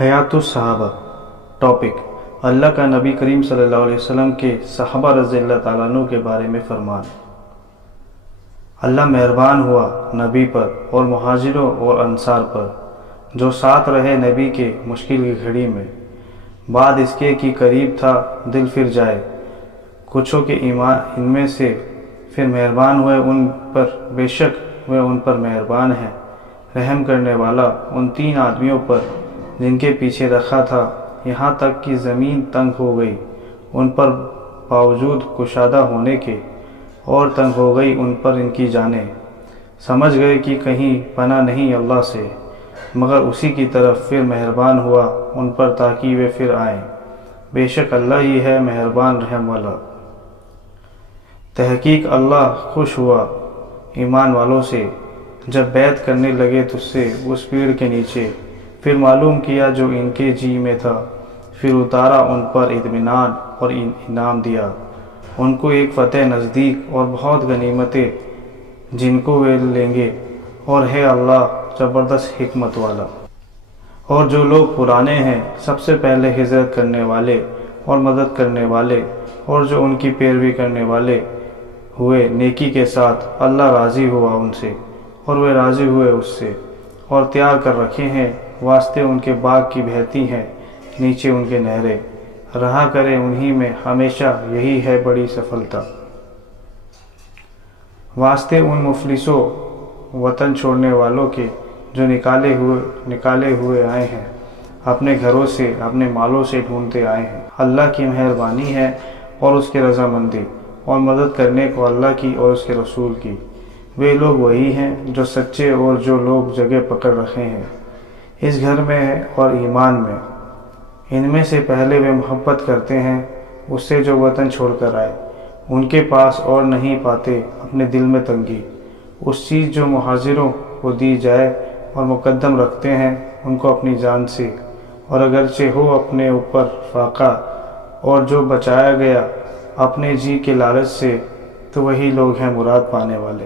हयात सहाबा। टॉपिक: अल्लाह का नबी करीम सल्लल्लाहु अलैहि वसल्लम के सहाबा रज़ियल्लाहु ताला अन्हु के बारे में फरमान। अल्लाह मेहरबान हुआ नबी पर और मुहाजिरों और अंसार पर जो साथ रहे नबी के मुश्किल की घड़ी में, बाद इसके कि करीब था दिल फिर जाए कुछों के ईमान इनमें से, फिर मेहरबान हुए उन पर, बेशक वे उन पर मेहरबान हैं, रहम करने वाला उन तीन आदमियों पर जिनके पीछे रखा था यहाँ तक कि ज़मीन तंग हो गई उन पर बावजूद कुशादा होने के, और तंग हो गई उन पर इनकी जानें। समझ गए कि कहीं पना नहीं अल्लाह से मगर उसी की तरफ, फिर मेहरबान हुआ उन पर ताकि वे फिर आएँ। बेशक अल्लाह ही है मेहरबान रहम वाला। तहकीक अल्लाह खुश हुआ ईमान वालों से जब बैत करने लगे तुझसे उस पेड़ के नीचे, फिर मालूम किया जो इनके जी में था, फिर उतारा उन पर इत्मीनान और इनाम दिया उनको एक फ़तेह नज़दीक और बहुत गनीमतें जिनको वे लेंगे, और है अल्लाह ज़बरदस्त हिकमत वाला। और जो लोग पुराने हैं सबसे पहले हिजरत करने वाले और मदद करने वाले, और जो उनकी पैरवी करने वाले हुए नेकी के साथ, अल्लाह राज़ी हुआ उनसे और वे राज़ी हुए उससे, और तैयार कर रखे हैं वास्ते उनके बाग की बहती हैं नीचे उनके नहरें, रहा करे उन्हीं में हमेशा, यही है बड़ी सफलता। वास्ते उन मुफलिसों वतन छोड़ने वालों के जो निकाले हुए आए हैं अपने घरों से, अपने मालों से ढूंढते आए हैं। अल्लाह की मेहरबानी है और उसके रज़ामंदी और मदद करने को अल्लाह की और उसके रसूल की। वे लोग वही हैं जो सच्चे और जो लोग जगह पकड़ रखे हैं इस घर में और ईमान में। इनमें से पहले वे मोहब्बत करते हैं उससे जो वतन छोड़कर आए, उनके पास और नहीं पाते अपने दिल में तंगी उस चीज़ जो मुहाजिरों को दी जाए, और मुकद्दम रखते हैं उनको अपनी जान से, और अगरचे हो अपने ऊपर फाका, और जो बचाया गया अपने जी के लालच से, तो वही लोग हैं मुराद पाने वाले।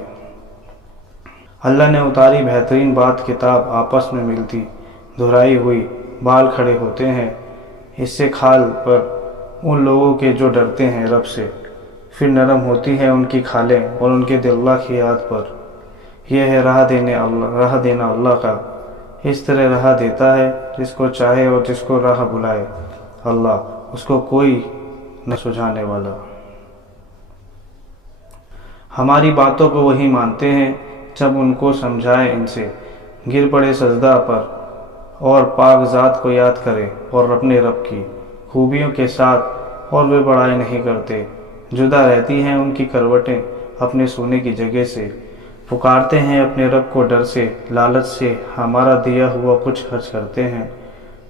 अल्लाह ने उतारी बेहतरीन बात किताब, आपस में मिलती दोहराई हुई बाल खड़े होते हैं इससे खाल पर उन लोगों के जो डरते हैं रब से, फिर नरम होती हैं उनकी खालें और उनके दिल अल्लाह की याद पर। यह है राह देना अल्लाह का, इस तरह राह देता है जिसको चाहे और जिसको राह बुलाए, अल्लाह उसको कोई न सुझाने वाला। हमारी बातों को वही मानते हैं जब उनको समझाए इनसे, गिर पड़े सजदा पर और पाक ज़ात को याद करें और अपने रब की खूबियों के साथ, और वे बड़ाई नहीं करते। जुदा रहती हैं उनकी करवटें अपने सोने की जगह से, पुकारते हैं अपने रब को डर से, लालच से हमारा दिया हुआ कुछ खर्च करते हैं।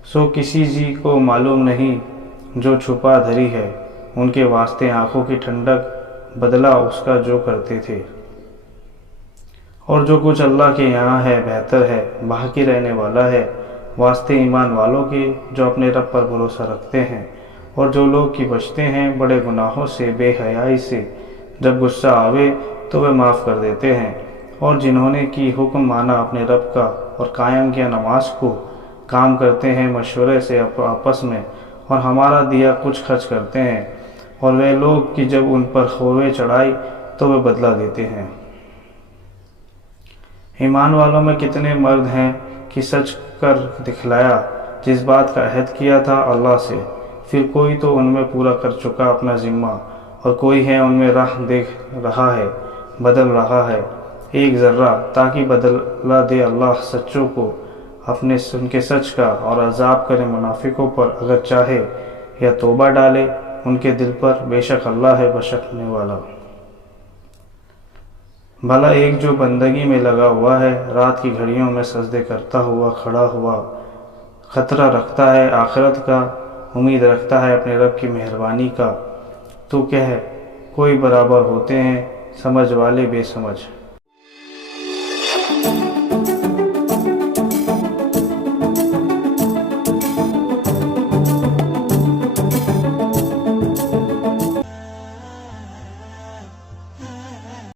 सो किसी जी को मालूम नहीं जो छुपा धरी है उनके वास्ते आँखों की ठंडक, बदला उसका जो करते थे। और जो कुछ अल्लाह के यहाँ है बेहतर है, बाकी रहने वाला है वास्ते ईमान वालों के जो अपने रब पर भरोसा रखते हैं। और जो लोग की बचते हैं बड़े गुनाहों से, बेहयाई से, जब गुस्सा आवे तो वे माफ़ कर देते हैं। और जिन्होंने की हुक्म माना अपने रब का और कायम किया नमाज को, काम करते हैं मशवरे से आपस में, और हमारा दिया कुछ खर्च करते हैं। और वे लोग कि जब उन पर खौवे चढ़ाई तो वे बदला देते हैं। ईमान वालों में कितने मर्द हैं कि सच कर दिखलाया जिस बात का अहद किया था अल्लाह से, फिर कोई तो उनमें पूरा कर चुका अपना ज़िम्मा, और कोई है उनमें राह देख रहा है, बदल रहा है एक ज़र्रा, ताकि बदला दे अल्लाह सच्चों को अपने उनके सच का, और अजाब करे मुनाफिकों पर अगर चाहे, या तौबा डाले उनके दिल पर। बेशक अल्लाह है बख्शने वाला। भला एक जो बंदगी में लगा हुआ है, रात की घड़ियों में सजदे करता हुआ खड़ा हुआ, खतरा रखता है आखिरत का, उम्मीद रखता है अपने रब की मेहरबानी का, तो कह कोई बराबर होते हैं समझ वाले बेसमझ।